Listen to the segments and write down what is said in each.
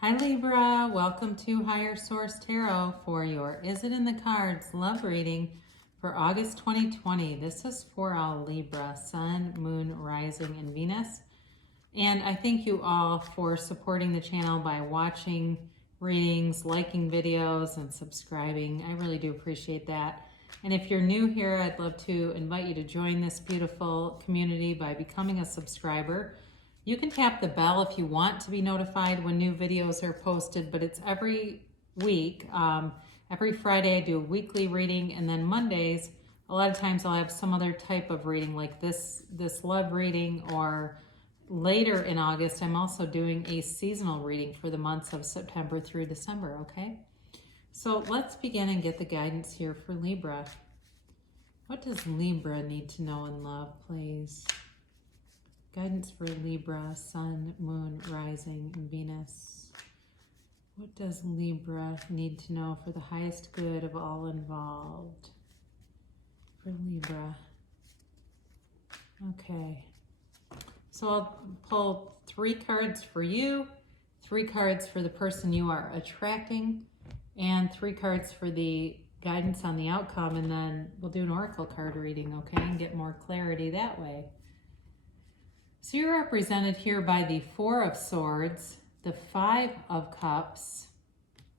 Hi Libra, welcome to Higher Source Tarot for your Is It in the Cards love reading for August 2020. This is for all Libra, Sun, Moon, Rising, and Venus. And I thank you all for supporting the channel by watching readings, liking videos, and subscribing. I really do appreciate that. And if you're new here, I'd love to invite you to join this beautiful community by becoming a subscriber. You can tap the bell if you want to be notified when new videos are posted, but it's every week. Every Friday I do a weekly reading, and then Mondays, a lot of times I'll have some other type of reading like this love reading, or later in August, I'm also doing a seasonal reading for the months of September through December, okay? So let's begin and get the guidance here for Libra. What does Libra need to know in love, please? Guidance for Libra, Sun, Moon, Rising, and Venus. What does Libra need to know for the highest good of all involved? For Libra. Okay. So I'll pull 3 cards for you, 3 cards for the person you are attracting, and 3 cards for the guidance on the outcome, and then we'll do an oracle card reading, okay, and get more clarity that way. So you're represented here by the 4 of Swords, the 5 of Cups,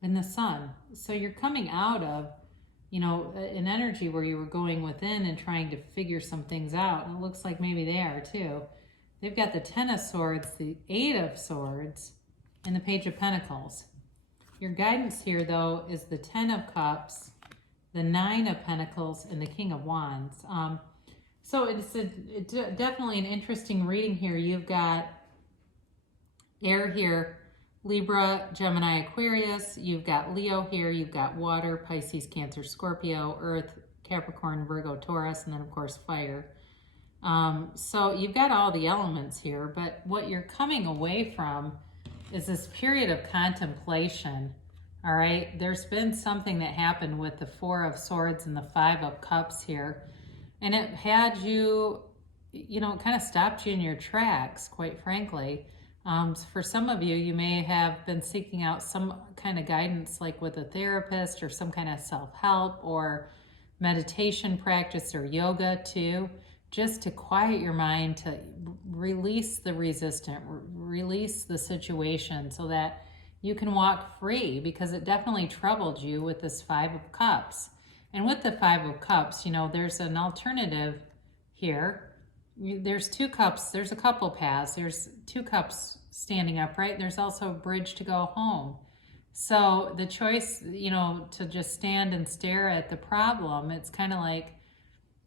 and the Sun. So you're coming out of, an energy where you were going within and trying to figure some things out. And it looks like maybe they are too. They've got the 10 of Swords, the 8 of Swords, and the Page of Pentacles. Your guidance here, though, is the 10 of Cups, the 9 of Pentacles, and the King of Wands. So it's definitely an interesting reading here. You've got air here, Libra, Gemini, Aquarius. You've got Leo here. You've got water, Pisces, Cancer, Scorpio, Earth, Capricorn, Virgo, Taurus, and then, of course, fire. So you've got all the elements here, but what you're coming away from is this period of contemplation, all right? There's been something that happened with the 4 of Swords and the 5 of Cups here. And it had you, it kind of stopped you in your tracks, quite frankly. For some of you, you may have been seeking out some kind of guidance, like with a therapist or some kind of self-help or meditation practice or yoga too, just to quiet your mind, to release the resistant, release the situation so that you can walk free, because it definitely troubled you with this 5 of Cups. And with the 5 of Cups, there's an alternative here. There's 2 cups. There's a couple paths. There's 2 cups standing upright. There's also a bridge to go home. So the choice, to just stand and stare at the problem, it's kind of like,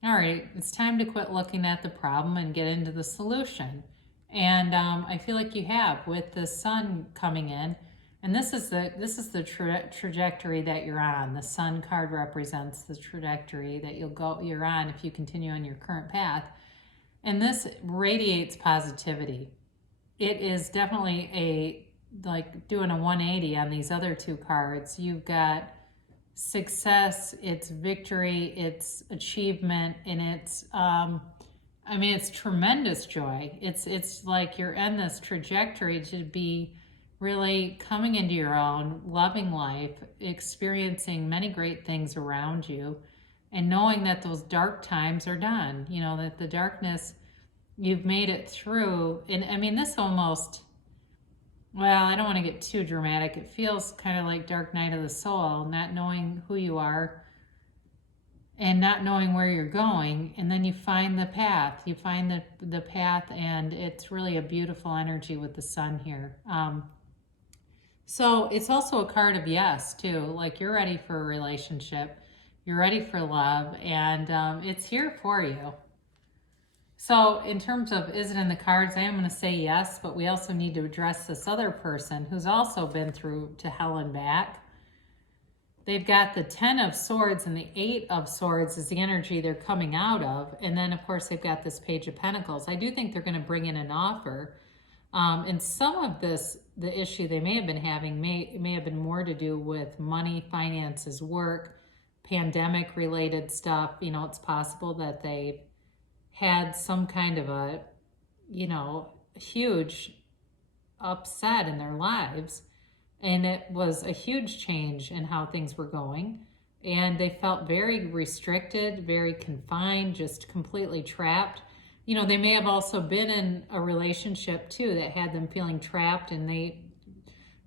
all right, it's time to quit looking at the problem and get into the solution. And I feel like you have, with the Sun coming in. And this is the trajectory that you're on. The Sun card represents the trajectory that you're on if you continue on your current path. And this radiates positivity. It is definitely like doing a 180 on these other 2 cards. You've got success, it's victory, it's achievement, and it's it's tremendous joy. It's like you're in this trajectory to be really coming into your own, loving life, experiencing many great things around you, and knowing that those dark times are done, that the darkness, you've made it through. And this almost, well, I don't want to get too dramatic. It feels kind of like dark night of the soul, not knowing who you are and not knowing where you're going. And then you find the path. You find the path, and it's really a beautiful energy with the Sun here. So it's also a card of yes, too. Like, you're ready for a relationship. You're ready for love, and it's here for you. So in terms of is it in the cards, I am going to say yes, but we also need to address this other person who's also been through to hell and back. They've got the 10 of Swords, and the 8 of Swords is the energy they're coming out of. And then, of course, they've got this Page of Pentacles. I do think they're going to bring in an offer. And some of this, the issue they may have been having may have been more to do with money, finances, work, pandemic-related stuff. It's possible that they had some kind of a, huge upset in their lives. And it was a huge change in how things were going. And they felt very restricted, very confined, just completely trapped. You know, they may have also been in a relationship too that had them feeling trapped, and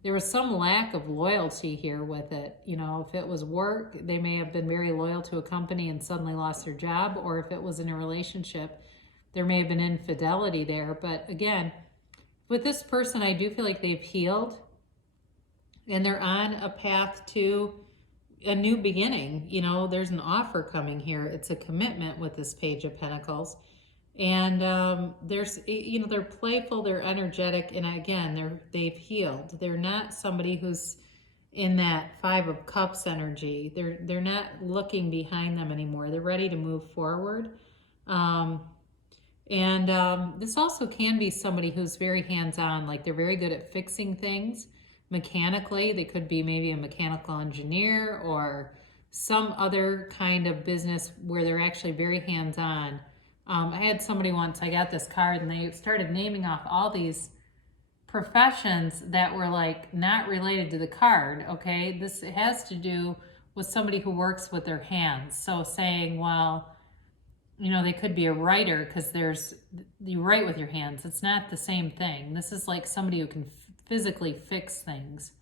there was some lack of loyalty here with it. You know, if it was work, they may have been very loyal to a company and suddenly lost their job, or if it was in a relationship, there may have been infidelity there. But again, with this person, I do feel like they've healed and they're on a path to a new beginning. You know, there's an offer coming here. It's a commitment with this Page of Pentacles. And there's, you know, they're playful, they're energetic, and again, they've healed. They're not somebody who's in that Five of Cups energy. They're not looking behind them anymore. They're ready to move forward. This also can be somebody who's very hands-on, like they're very good at fixing things mechanically. They could be maybe a mechanical engineer or some other kind of business where they're actually very hands-on. I had somebody once, I got this card and they started naming off all these professions that were like not related to the card, okay? This has to do with somebody who works with their hands. So saying, well, you know, they could be a writer because you write with your hands. It's not the same thing. This is like somebody who can physically fix things.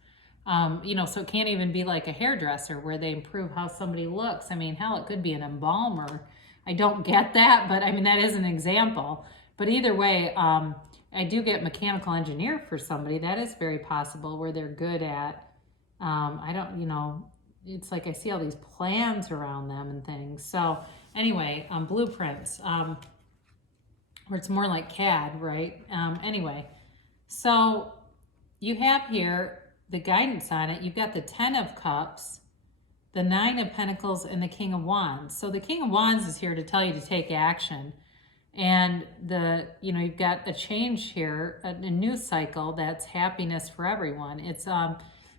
You know, so it can't even be like a hairdresser where they improve how somebody looks. I mean, hell, it could be an embalmer. I don't get that, but I mean, that is an example. But either way, I do get mechanical engineer for somebody. That is very possible where they're good at, I don't, you know, it's like I see all these plans around them and things. So anyway, blueprints, where it's more like CAD, right? Anyway, so you have here the guidance on it. You've got the 10 of Cups, the 9 of Pentacles, and the King of Wands. So the King of Wands is here to tell you to take action. And you know, you've got a change here, a new cycle that's happiness for everyone. It's,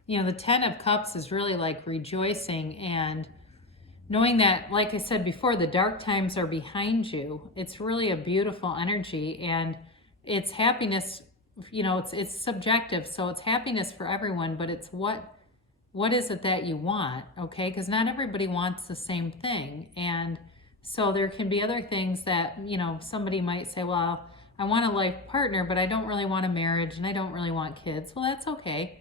you know, the 10 of Cups is really like rejoicing and knowing that, like I said before, the dark times are behind you. It's really a beautiful energy, and it's happiness, you know, it's subjective. So it's happiness for everyone, but it's what is it that you want, okay? Because not everybody wants the same thing. And so there can be other things that, you know, somebody might say, well, I want a life partner, but I don't really want a marriage and I don't really want kids. Well, that's okay.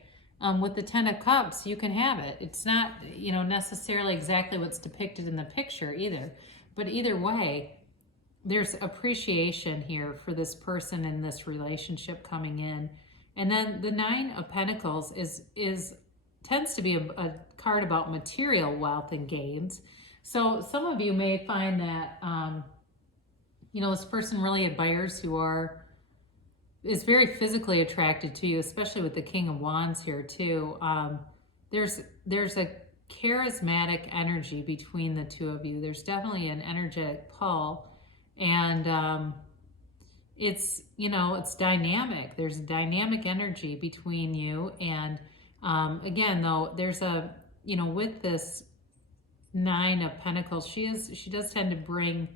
With the 10 of Cups, you can have it. It's not, you know, necessarily exactly what's depicted in the picture either. But either way, there's appreciation here for this person and this relationship coming in. And then the 9 of Pentacles tends to be a card about material wealth and gains. So some of you may find that, you know, this person really admires you or is very physically attracted to you, especially with the King of Wands here too. There's a charismatic energy between the two of you. There's definitely an energetic pull, and it's, you know, it's dynamic. There's a dynamic energy between you. And again, though, there's a, you know, with this 9 of Pentacles, she does tend to bring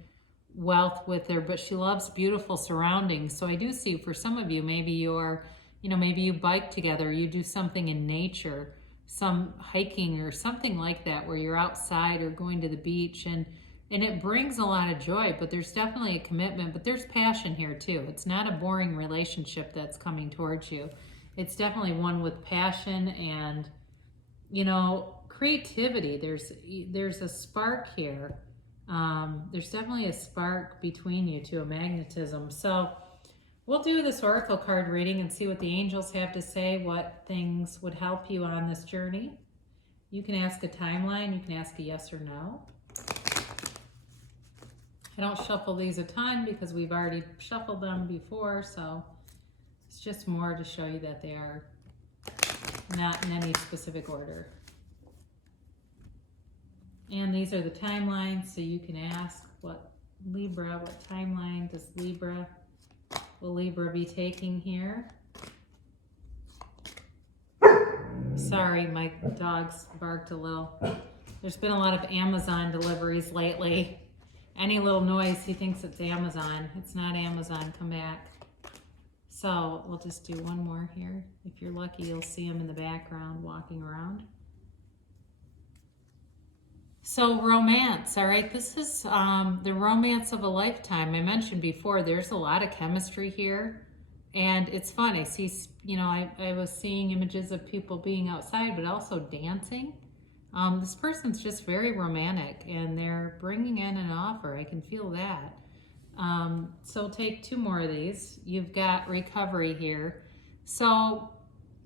wealth with her, but she loves beautiful surroundings. So I do see for some of you, maybe you're, you know, maybe you bike together, you do something in nature, some hiking or something like that, where you're outside or going to the beach, and it brings a lot of joy. But there's definitely a commitment, but there's passion here too. It's not a boring relationship that's coming towards you. It's definitely one with passion and, you know, creativity. There's a spark here. There's definitely a spark between you two, a magnetism. So we'll do this oracle card reading and see what the angels have to say, what things would help you on this journey. You can ask a timeline. You can ask a yes or no. I don't shuffle these a ton because we've already shuffled them before, so it's just more to show you that they are not in any specific order. And these are the timelines, so you can ask what timeline will Libra be taking here? Sorry, my dogs barked a little. There's been a lot of Amazon deliveries lately. Any little noise, he thinks it's Amazon. It's not Amazon, come back. So we'll just do one more here, if you're lucky. lucky, you'll see them in the background walking around. So romance, all right, this is the romance of a lifetime. I mentioned before, there's a lot of chemistry here, and it's fun. I see, you know, I was seeing images of people being outside, but also dancing. This person's just very romantic, and they're bringing in an offer. I can feel that. So take 2 more of these. You've got recovery here. So,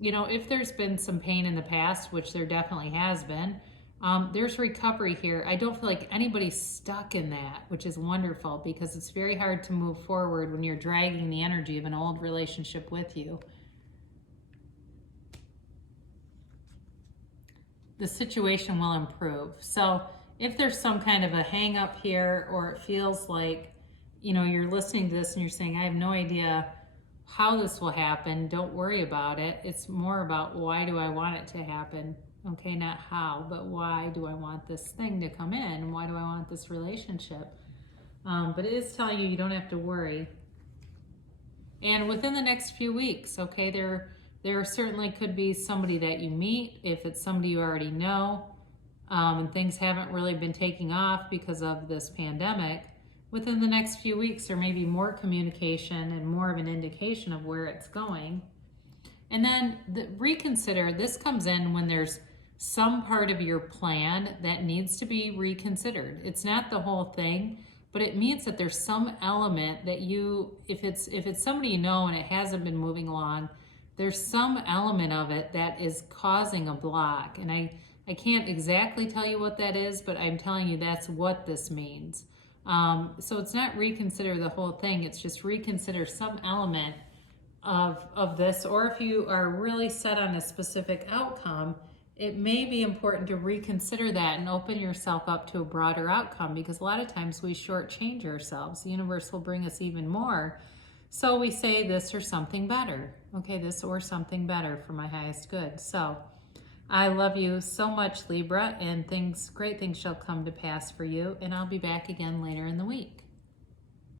you know, if there's been some pain in the past, which there definitely has been, there's recovery here. I don't feel like anybody's stuck in that, which is wonderful, because it's very hard to move forward when you're dragging the energy of an old relationship with you. The situation will improve. So if there's some kind of a hang up here, or it feels like, you know, you're listening to this and you're saying, I have no idea how this will happen, don't worry about it. It's more about, why do I want it to happen? Okay, not how, but why do I want this thing to come in? Why do I want this relationship? But it is telling you, you don't have to worry. And within the next few weeks, okay, there certainly could be somebody that you meet, if it's somebody you already know, and things haven't really been taking off because of this pandemic. Within the next few weeks, there may be more communication and more of an indication of where it's going. And then reconsider, this comes in when there's some part of your plan that needs to be reconsidered. It's not the whole thing, but it means that there's some element that you, if it's somebody you know and it hasn't been moving along, there's some element of it that is causing a block. And I can't exactly tell you what that is, but I'm telling you that's what this means. So it's not reconsider the whole thing, it's just reconsider some element of this. Or if you are really set on a specific outcome, it may be important to reconsider that and open yourself up to a broader outcome, because a lot of times we shortchange ourselves. The universe will bring us even more. So we say this or something better. Okay, this or something better for my highest good. So I love you so much, Libra, and great things shall come to pass for you, and I'll be back again later in the week.